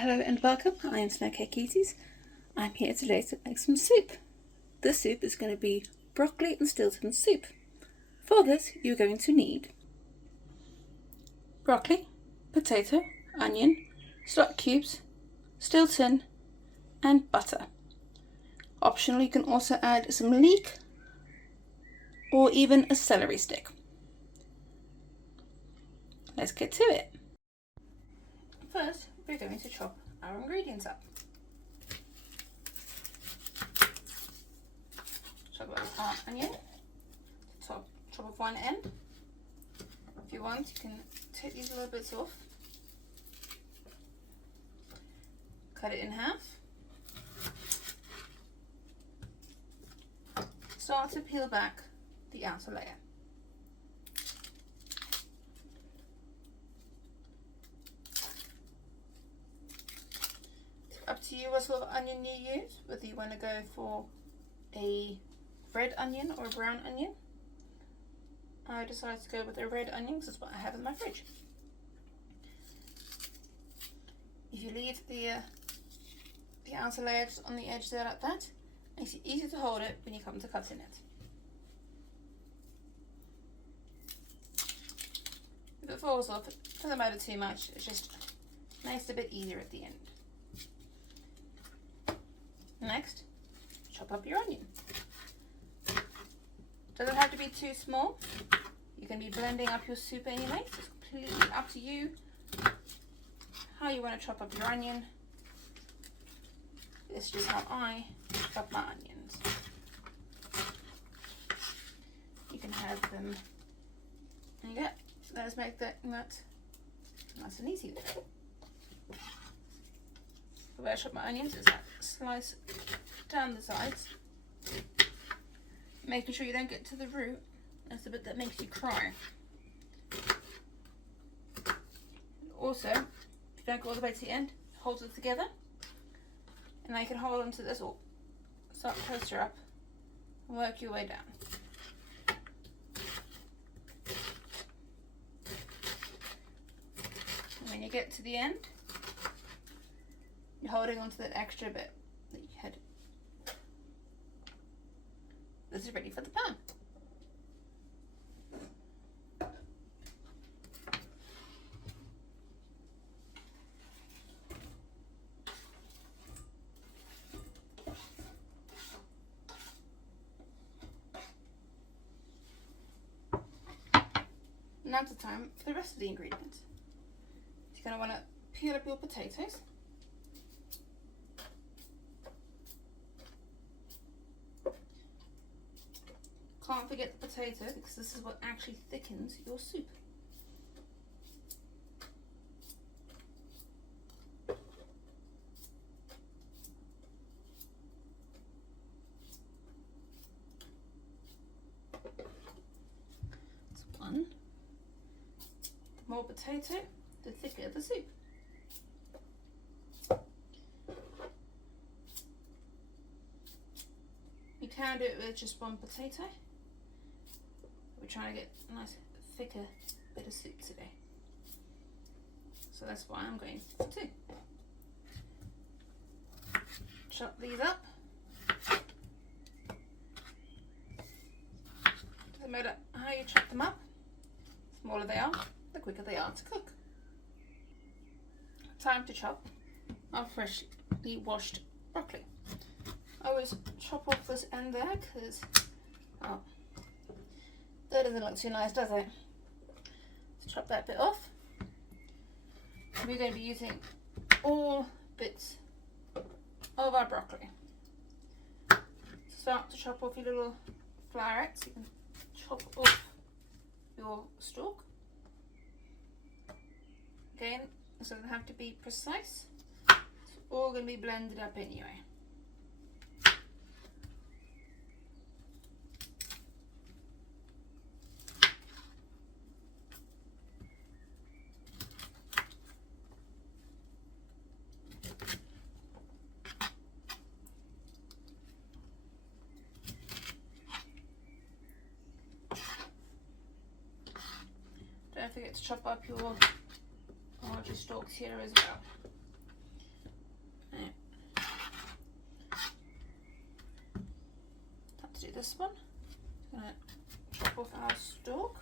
Hello and welcome, I am SnowCatCuties. I'm here today to make some soup. This soup is going to be broccoli and Stilton soup. For this you're going to need broccoli, potato, onion, slot cubes, Stilton and butter. Optionally you can also add some leek or even a celery stick. Let's get to it. First we're going to chop our ingredients up. Chop up our onion, chop off one end. If you want, you can take these little bits off, cut it in half, start to peel back the outer layer. Up to you what sort of onion you use, whether you want to go for a red onion or a brown onion. I decided to go with a red onion because that's what I have in my fridge. If you leave the outer layer just on the edge there like that, it makes it easier to hold it when you come to cutting it. If it falls off, it doesn't matter too much, it just makes it a bit easier at the end. Next, chop up your onion. Doesn't have to be too small. You can be blending up your soup anyway, so it's completely up to you how you want to chop up your onion. This is just how I chop my onions. You can have them, there you go. Let's make that nice and easy there. The way I chop my onions is like slice down the sides, making sure you don't get to the root. That's the bit that makes you cry. Also, if you don't go all the way to the end, it holds it together, and now you can hold onto this or start closer up and work your way down. And when you get to the end, you're holding onto that extra bit that you had. This is ready for the pan. Now's the time for the rest of the ingredients. You're going to want to peel up your potatoes. Can't forget the potato because this is what actually thickens your soup. That's one. The more potato, the thicker the soup. You can do it with just one potato. We're trying to get a nice thicker bit of soup today, so that's why I'm going for two. Chop these up. Doesn't matter how you chop them up, the smaller they are, the quicker they are to cook. Time to chop our freshly washed broccoli. I always chop off this end there because that doesn't look too nice, does it? Let's chop that bit off. We're going to be using all bits of our broccoli. Start to chop off your little florets. You can chop off your stalk. Again, this doesn't have to be precise. It's all going to be blended up anyway. Don't forget to chop up your larger stalks here as well. this one. I'm going to chop off our stalk.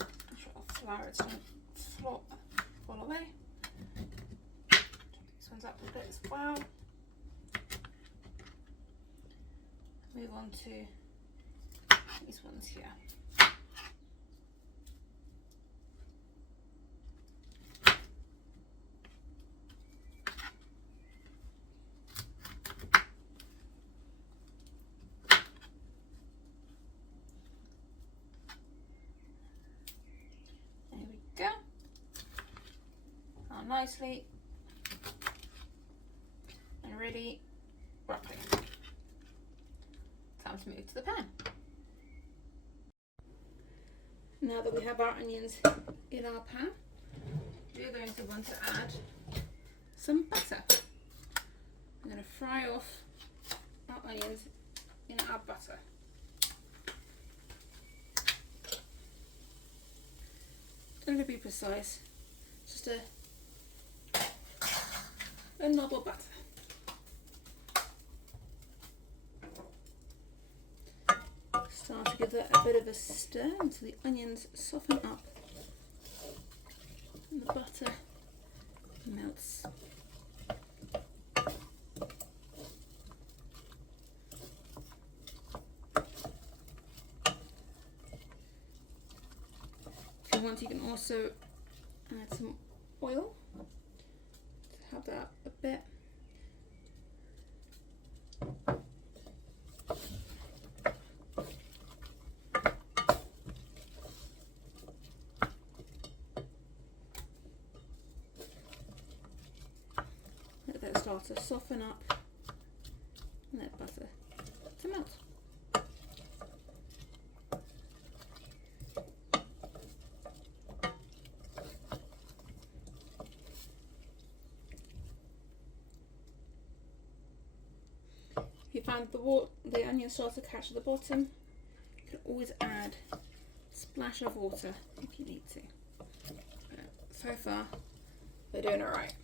Make sure our flour is going to fall away. Chop these ones up a bit as well. Move on to these ones here. There we go. Now nicely and ready broccoli. Time to move to the pan. Now that we have our onions in our pan, we're going to want to add some butter. I'm going to fry off our onions in our butter. Don't to be precise, just a knob of butter. Start to give that a bit of a stir until the onions soften up and the butter melts. If you want, you can also add some oil to help that a bit. Let that start to soften up and let butter to melt. If you find the onion starts to catch at the bottom, you can always add a splash of water if you need to. So far, we're doing all right.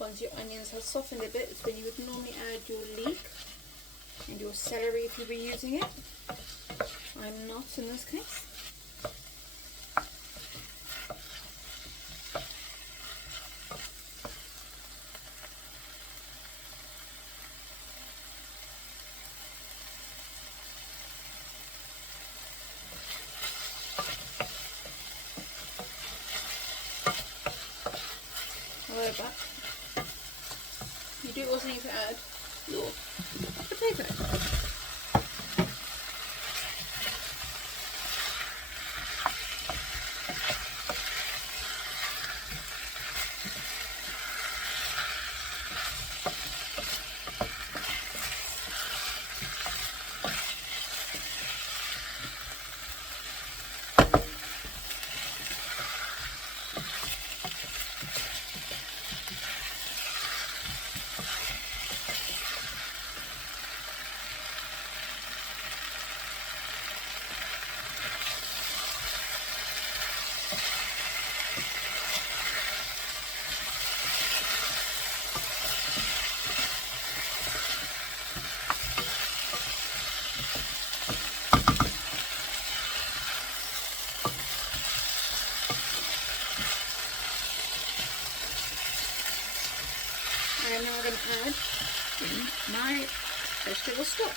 Once your onions have softened a bit, it's when you would normally add your leek and your celery if you were using it. I'm not in this case. However, you do also need to add your potato. I am now going to add in my vegetable stock.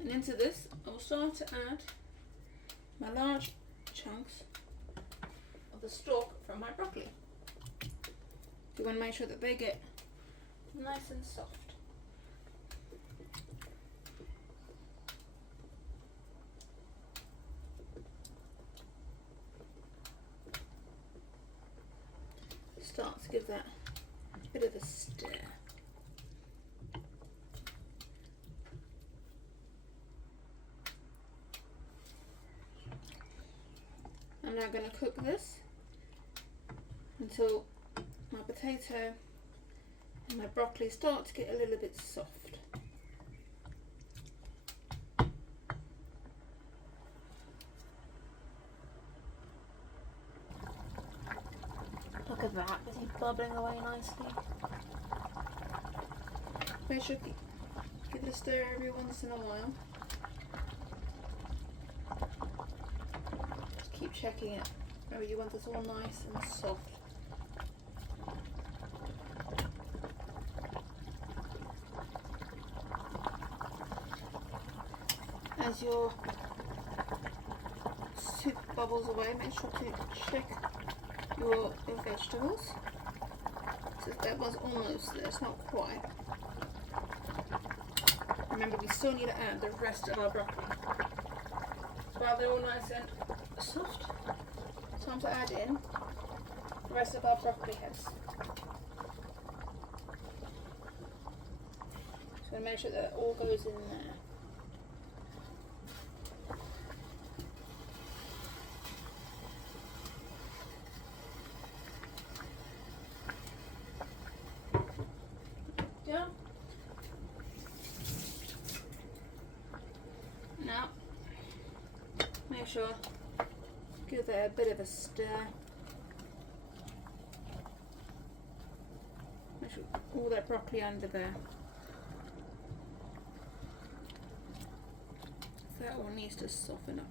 And into this, I will will start to add my large chunks of the stalk from my broccoli. You want to make sure that they get nice and soft. Start to give that a bit of a stir. I'm now going to cook this until my potato and my broccoli start to get a little bit soft. Look at that, is he bubbling away nicely? Make sure to give it a stir every once in a while. Just keep checking it. Remember, you want this all nice and soft. As your soup bubbles away, make sure to check your vegetables. So that was almost there, it's not quite. Remember, we still need to add the rest of our broccoli. While they're all nice and soft, it's time to add in the rest of our broccoli heads. So make sure that it all goes in there. Yeah. Now, make sure, give that a bit of a stir. Make sure all that broccoli under there. That one needs to soften up.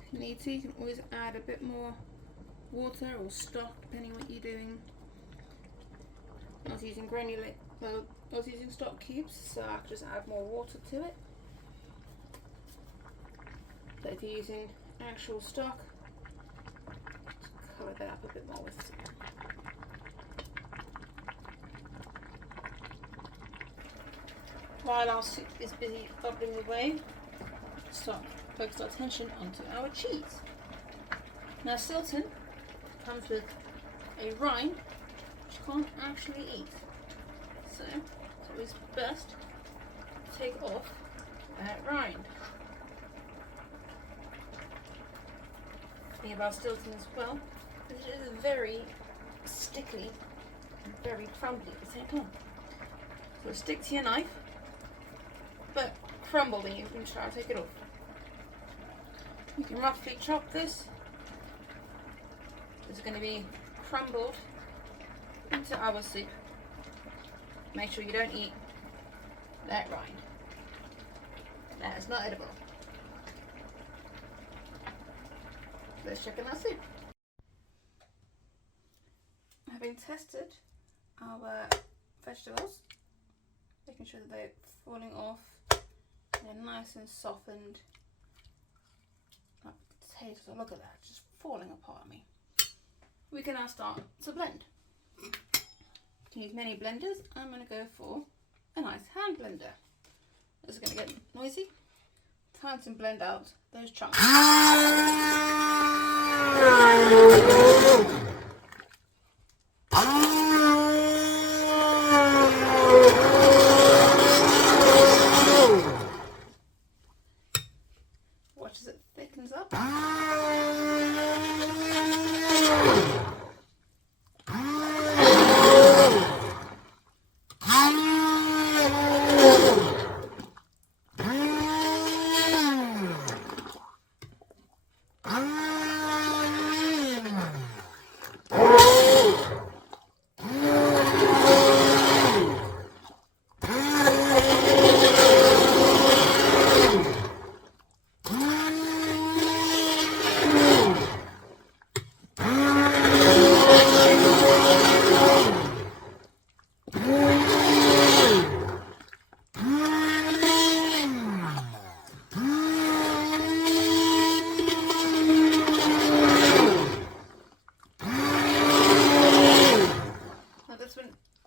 If you need to, you can always add a bit more water or stock depending on what you're doing. I was using I was using stock cubes, so I could just add more water to it. But if you're using actual stock, just cover that up a bit more with some. While our soup is busy bubbling away, focus our attention onto our cheese. Now Stilton comes with a rind which you can't actually eat. So it's always best to take off that rind. The thing about Stilton as well is it is very sticky and very crumbly at the same time. So stick to your knife, but crumble when you try to take it off. You can roughly chop this. It's going to be crumbled into our soup. Make sure you don't eat that rind. That is not edible. Let's check in our soup. Having tested our vegetables, making sure that they're falling off, they're nice and softened. Like potatoes, oh, look at that, just falling apart on me. We can now start to blend. You can use many blenders. I'm going to go for a nice hand blender. This is going to get noisy. Time to blend out those chunks. Watch as it thickens up.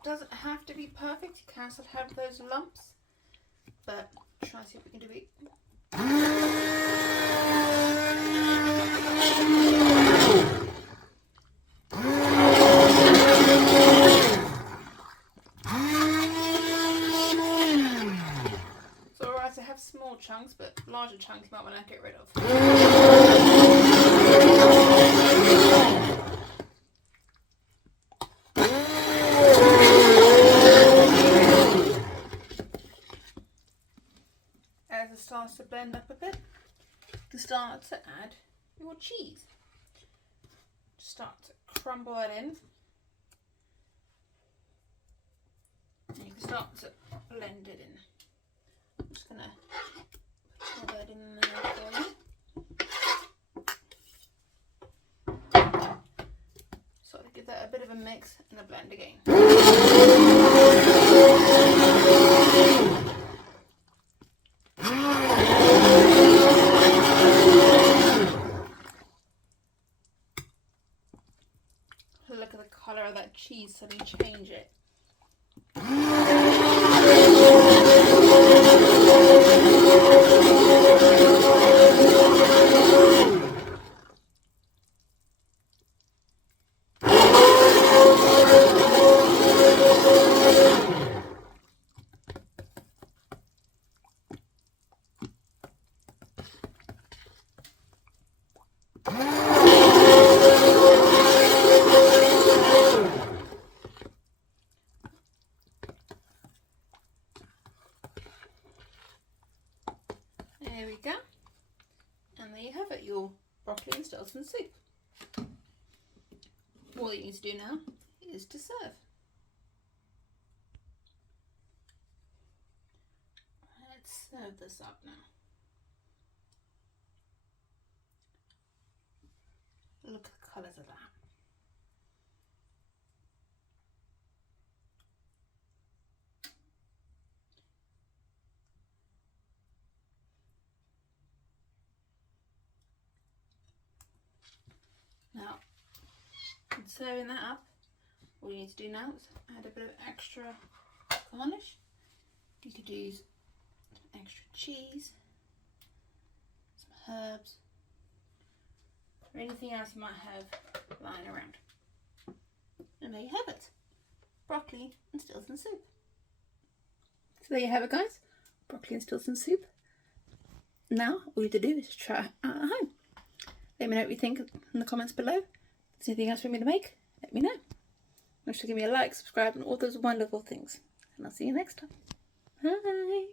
doesn't have to be perfect. You can still have those lumps, but try and see if we can do it. It's alright to have small chunks, but larger chunks you might want to get rid of. As it starts to blend up a bit, you start to add your cheese. Start to crumble it in. And you can start to blend it in. I'm just going to pour that in there for you. So to give that a bit of a mix and a blend again. Look at the colour of that cheese suddenly change it. There we go, and there you have it, your broccoli and Stilton soup. All you need to do now is to serve. Let's serve this up now. Look at the colours of that. Now, in serving that up, all you need to do now is add a bit of extra garnish. You could use some extra cheese, some herbs, or anything else you might have lying around. And there you have it, broccoli and Stilton soup. So there you have it, guys, broccoli and Stilton soup. Now all you have to do is try it out at home. Let me know what you think in the comments below. If there's anything else for me to make, let me know. Make sure to give me a like, subscribe, and all those wonderful things. And I'll see you next time. Bye.